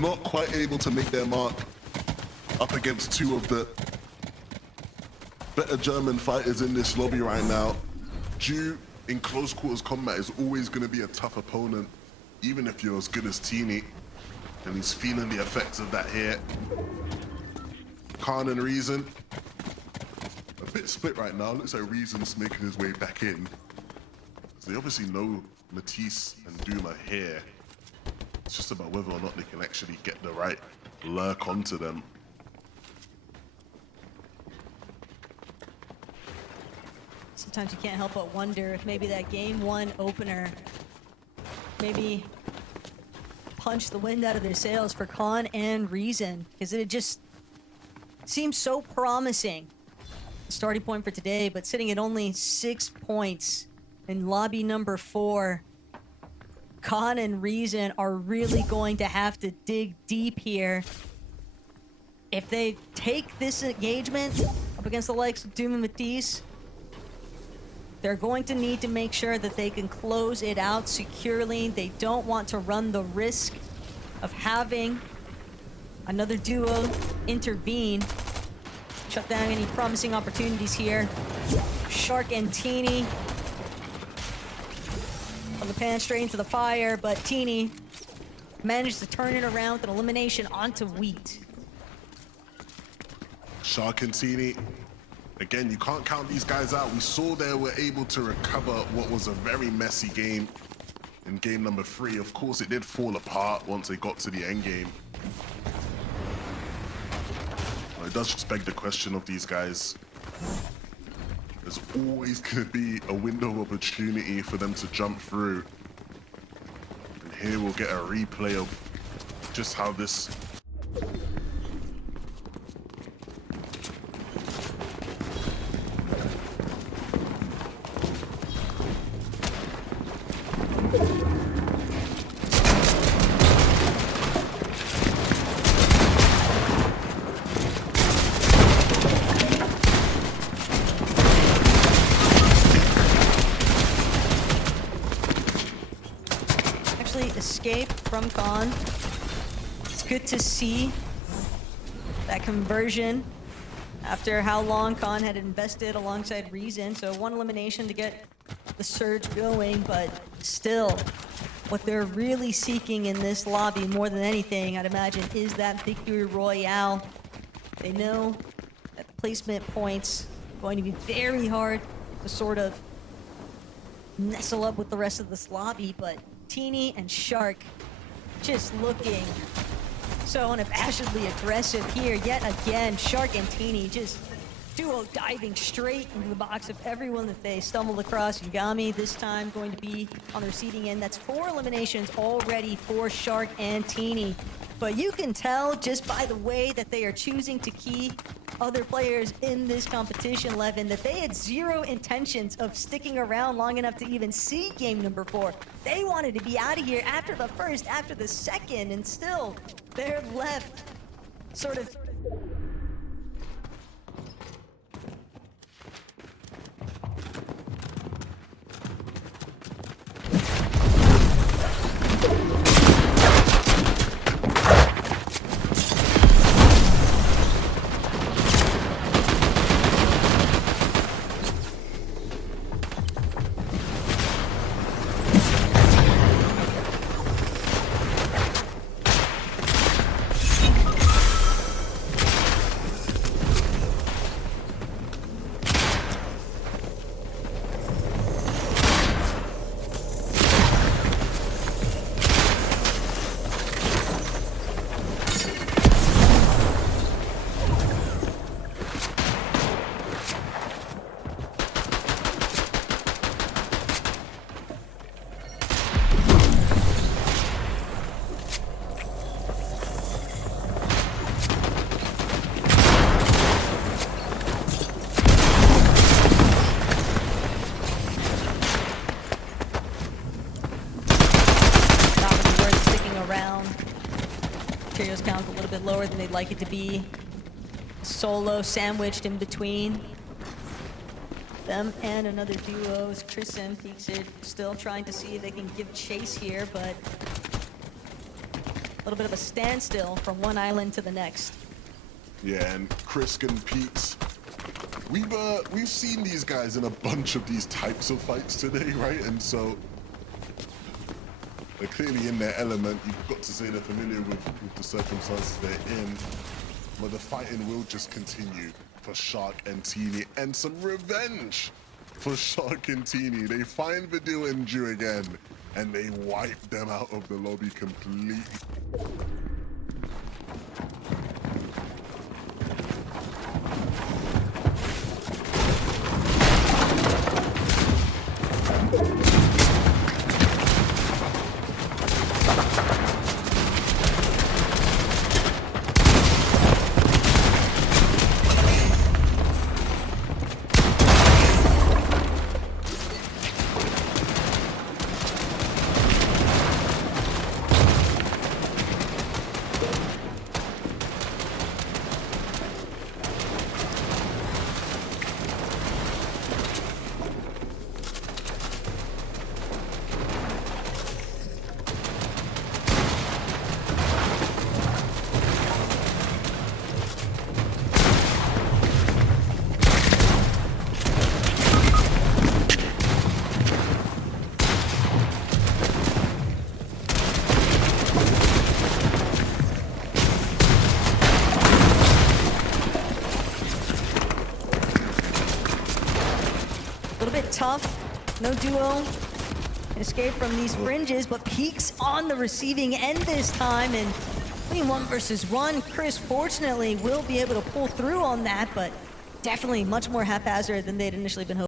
Not quite able to make their mark up against two of the better German fighters in this lobby right now. Ju in close quarters combat is always going to be a tough opponent, even if you're as good as Teeny. And he's feeling the effects of that here. Khan and Reason, a bit split right now. Looks like Reason's making his way back in. So they obviously know Matisse and Duma here. It's just about whether or not they can actually get the right lurk onto them. Sometimes you can't help but wonder if maybe that game one opener maybe punched the wind out of their sails for Khan and Reason, because it just seems so promising. Starting point for today, but sitting at only 6 points in lobby number 4. Khan and Reason are really going to have to dig deep here. If they take this engagement up against the likes of Doom and Matisse, They're going to need to make sure that they can close it out securely. They don't want to run the risk of having another duo intervene, shut down any promising opportunities here. Shark and Teeny from the pan straight into the fire, but Teeny managed to turn it around with an elimination onto Wheat. Shark and Teeny, again, you can't count these guys out. We saw they were able to recover what was a very messy game in game number 3. Of course, it did fall apart once they got to the end game. But it does just beg the question of these guys. There's always going to be a window of opportunity for them to jump through. And here we'll get a replay of just how this... Escape from Khan. It's good to see that conversion after how long Khan had invested alongside Reason. So one elimination to get the surge going, but still what they're really seeking in this lobby more than anything, I'd imagine, is that victory royale. They know that the placement points going to be very hard to sort of nestle up with the rest of this lobby, but Teeny and Shark just looking so unabashedly aggressive here. Yet again, Shark and Teeny just duo diving straight into the box of everyone that they stumbled across. Yagami this time going to be on the receiving end. That's 4 eliminations already for Shark and Teeny. But you can tell just by the way that they are choosing to key other players in this competition, Levin, that they had zero intentions of sticking around long enough to even see game number 4. They wanted to be out of here after the first, after the second, and still they're left sort of... Count a little bit lower than they'd like it to be. Solo sandwiched in between them and another duo as Chris and Peaksid still trying to see if they can give chase here, but a little bit of a standstill from one island to the next. Yeah, and Chris and Peaks, we've seen these guys in a bunch of these types of fights today, right? And so they're clearly in their element. You've got to say they're familiar with the circumstances they're in. But the fighting will just continue for Shark and Teeny. And some revenge for Shark and Teeny. They find Vidil and Ju again. And they wipe them out of the lobby completely. little bit tough. No duo. Escape from these fringes, but Peaks on the receiving end this time. And only 1 versus 1. Chris, fortunately, will be able to pull through on that, but definitely much more haphazard than they'd initially been hoping.